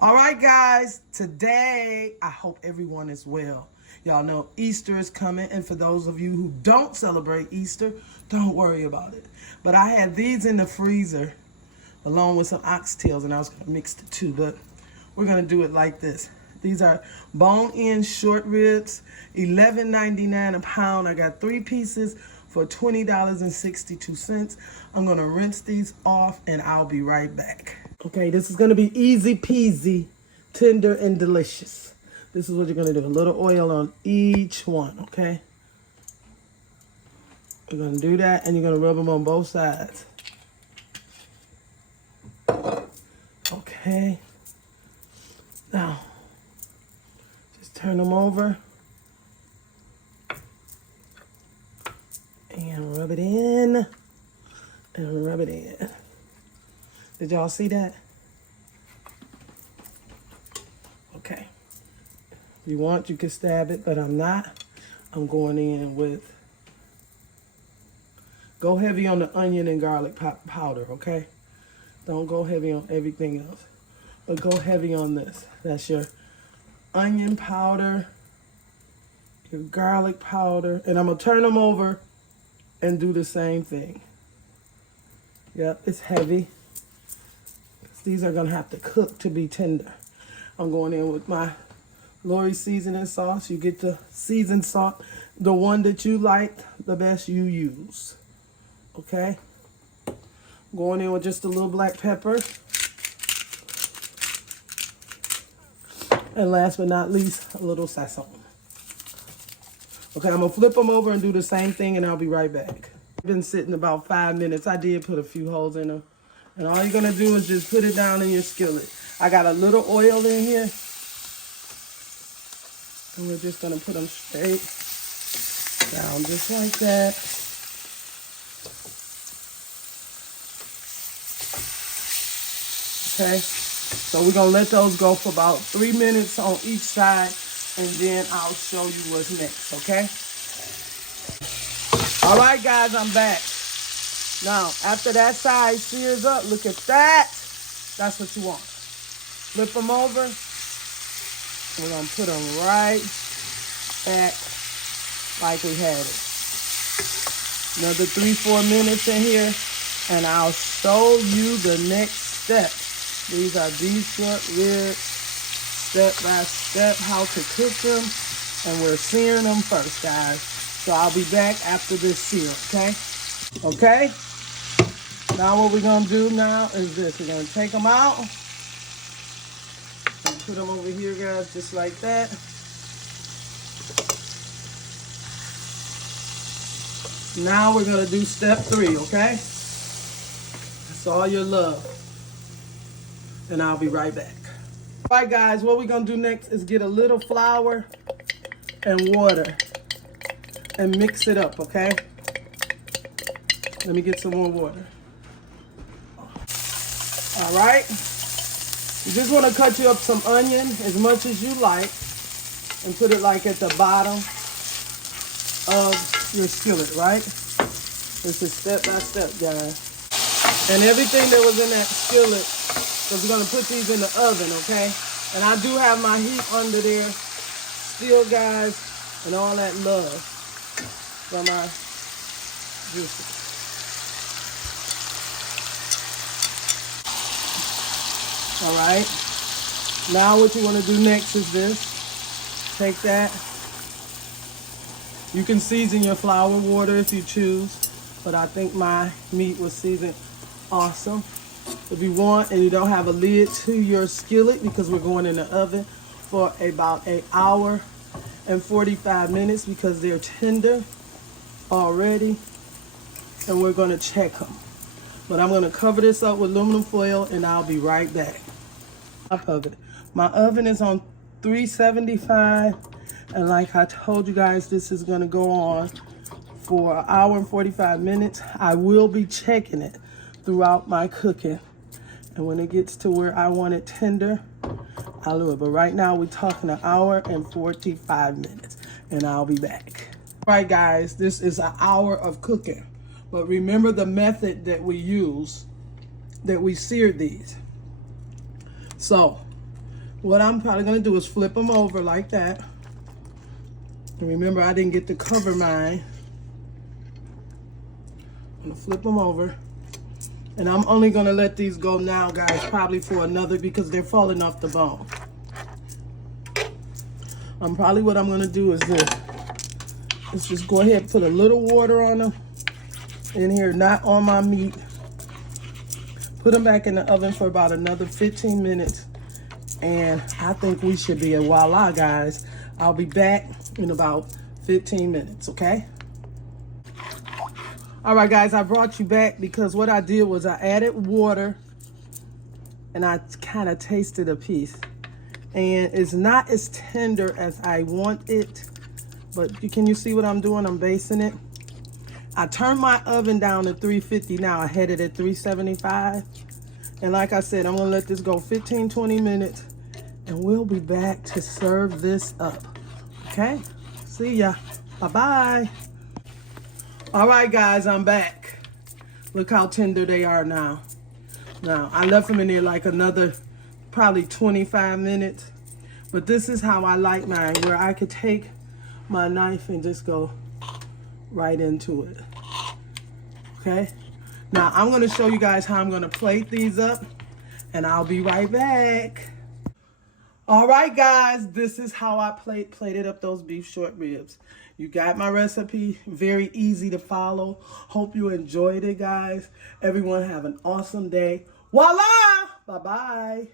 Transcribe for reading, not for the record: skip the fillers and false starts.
All right, guys, today I hope everyone is well. Y'all know Easter is coming, and for those of you who don't celebrate Easter, don't worry about it. But I had these in the freezer along with some oxtails, and I was going to mix the two, but we're going to do it like this. These are bone-in short ribs, $11.99 a pound. I got 3 pieces for $20.62. I'm going to rinse these off, and I'll be right back. Okay, this is going to be easy peasy, tender and delicious. This is what you're going to do. A little oil on each one, okay? You're going to do that, and you're going to rub them on both sides. Okay. Now, just turn them over. And rub it in. And rub it in. Did y'all see that? Okay. If you want, you can stab it, but I'm not. I'm going in with, go heavy on the onion and garlic powder, okay? Don't go heavy on everything else, but go heavy on this. That's your onion powder, your garlic powder, and I'm gonna turn them over and do the same thing. Yep, it's heavy. These are gonna have to cook to be tender. I'm going in with my Lawry seasoning sauce. You get the seasoned salt, the one that you like, the best you use. Okay? Going in with just a little black pepper. And last but not least, a little Sazon. Okay, I'm gonna flip them over and do the same thing, and I'll be right back. I've been sitting about 5 minutes. I did put a few holes in them. And all you're gonna do is just put it down in your skillet. I got a little oil in here. And we're just gonna put them straight down just like that. Okay, so we're gonna let those go for about 3 minutes on each side, and then I'll show you what's next, okay? All right, guys, I'm back. Now, after that side sears up, look at that. That's what you want. Flip them over. We're going to put them right back like we had it. Another 3-4 minutes in here, and I'll show you the next step. These are beef short ribs, step by step, how to cook them, and we're searing them first, guys. So I'll be back after this sear, okay? Okay? Now what we're going to do now is this. We're going to take them out. And put them over here, guys, just like that. Now we're going to do step 3, okay? That's all your love. And I'll be right back. All right, guys, what we're going to do next is get a little flour and water and mix it up, okay? Let me get some more water. All right, you just want to cut you up some onion as much as you like and put it like at the bottom of your skillet, right? This is step by step, guys. And everything that was in that skillet, because we're going to put these in the oven, okay? And I do have my heat under there still, guys, and all that love from my juices. All right, now what you want to do next is this. Take that. You can season your flour water if you choose, but I think my meat was seasoned awesome. If you want and you don't have a lid to your skillet, because we're going in the oven for about 1 hour and 45 minutes because they're tender already, and we're going to check them. But I'm going to cover this up with aluminum foil, and I'll be right back. My oven is on 375, and like I told you guys, this is going to go on for 1 hour and 45 minutes. I will be checking it throughout my cooking, and when it gets to where I want it tender, I'll do it. But right now we're talking 1 hour and 45 minutes, and I'll be back. All right, guys, this is 1 hour of cooking. But remember the method that we use, that we seared these. So What I'm probably gonna do is flip them over like that. And remember, I didn't get to cover mine. I'm gonna flip them over. And I'm only gonna let these go now, guys, probably for another, because they're falling off the bone. Probably what I'm gonna do is this. Let's just go ahead and put a little water on them in here, not on my meat. Put them back in the oven for about another 15 minutes. And I think we should be a voila, guys. I'll be back in about 15 minutes, okay? All right, guys, I brought you back because what I did was I added water and I kind of tasted a piece. And it's not as tender as I want it, but can you see what I'm doing? I'm basting it. I turned my oven down to 350 now. I had it at 375. And like I said, I'm gonna let this go 15, 20 minutes and we'll be back to serve this up, okay? See ya, bye-bye. All right, guys, I'm back. Look how tender they are now. Now, I left them in there like another probably 25 minutes. But this is how I like mine, where I could take my knife and just go right into it. Okay? Now, I'm going to show you guys how I'm going to plate these up. And I'll be right back. All right, guys, this is how I plated up those beef short ribs. You got my recipe, very easy to follow. Hope you enjoyed it, guys. Everyone have an awesome day. Voila! Bye-bye.